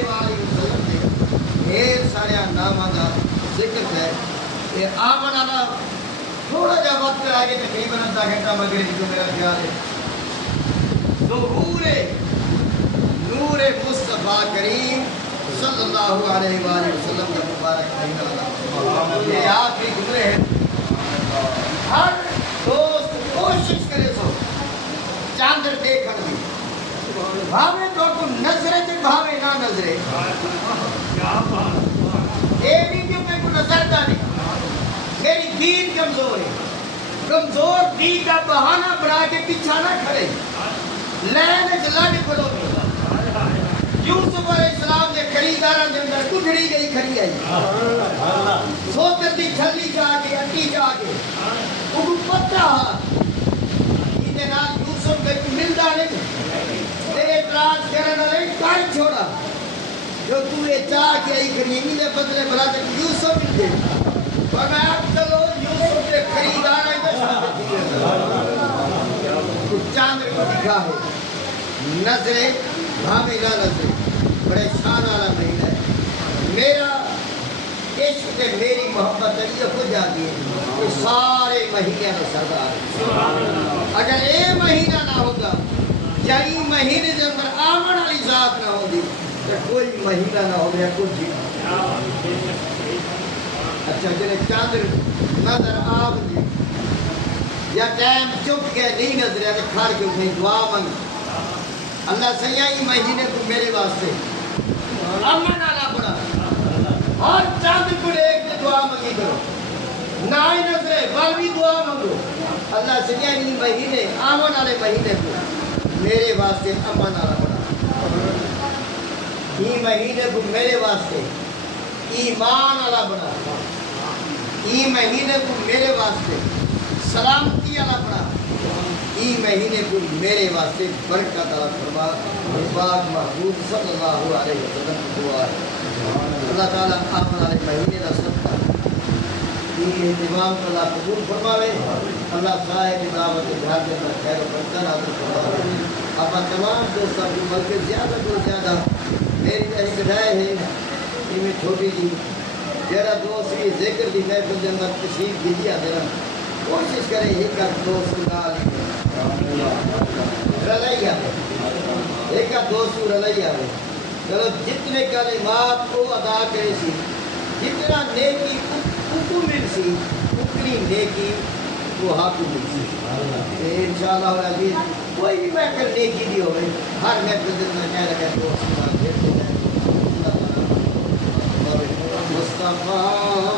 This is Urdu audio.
وآلہ وسلم دے ڈھیر سارے ناماں دا ذکر ہے کہ آمن والا تھوڑا جا وقت آگے تقریباً آدھا گھنٹہ مغرب جو میرا خیال ہے ظہور نور مصطفیٰ کریم صلی اللہ علیہ وآلہ وسلم کا مبارک مہینہ یہ آخری گزرے ہیں ہر دوست کوشش کرے سو چاندر دیکھن دی بھاوے تو کو نظرے تے بھاوے نہ نظرے اے بھی جو میں کو نظر دا نہیں میری دین کمزور ہے کمزور دین کا بہانہ بنا کے پیچھا نہ کھڑے لینے جلانے پڑو یوسف علیہ السلام نے خریداران دے اندر کٹھڑی گئی کھڑی آئی سوتر دی چھلی جا کے اٹی جا کے وہ پتہ انہیں نال یوسف میں کو ملدہ نہیں تیرے اعتراض کرنا نہیں کائی چھوڑا جو تو یہ چاہ کے آئی کھڑی انہیں بدلے بلا کے یوسف مل گئے اور میں آپ چلو یوسف کے خریداران دے کچھ چاندر کو دکھا ہے نظرے بھاوے نہ نظرے بڑے شان والا مہینہ ہے میرا عشق تے میری محبت یہ ہو جاتی ہے کہ سارے مہینے کا سردار اگر یہ مہینہ نہ ہوگا یا یہ مہینے کے اندر آمن والی ذات نہ ہوگی تو کوئی مہینہ نہ ہو گیا کچھ ہی اچھا جنہیں چاندر نظر آب دی یا ٹائم چپ گئے نہیں نظر ہے کھار کے اٹھیں دعا مانگ اللہ سیائی مہینے کو میرے واسطے امن آنا پڑا اور چاند کو ایک نے دعا مانگی کرو نائی نظرے بالوی دعا مانگو اللہ سیائی مہینے آمن آلے مہینے کو میرے واسطے امن آنا پڑا یہ مہینے کو میرے واسطے ایمان آنا پڑا یہ مہینے کو میرے واسطے سلامتی آنا پڑا یہ مہینے کو میرے واسطے برکت اللہ فرما پاک محبوب صلی اللہ علیہ وسلم کو دعا ہے اللہ تعالیٰ آمن والے مہینے کا صدقہ یہ اہتمام کو اللہ قبول فرماوے اللہ صاحب دعوت جہاد کے اندر خیر و برکت عطا فرماوے آپ تمام دوستوں کو بلکہ زیادہ تو زیادہ میری ایسی بدائے ہے یہ میں چھوٹی جی جرا دوست یہ ذکر دی محفل کے اندر تشریف دیجیے ذرا کوشش کریں ایک دوست نال رلائی آئے ایک دوست رلائی آئے چلو جتنے کلمات کو ادا کرے سی جتنا نیکی حکومت سی اتنی نیکی وہ حاکم سی انشاءاللہ العزیز کوئی بھی محفل نیکی دی ہوئے ہر محفل دن میں کہہ رہا ہے دوست نال مصطفیٰ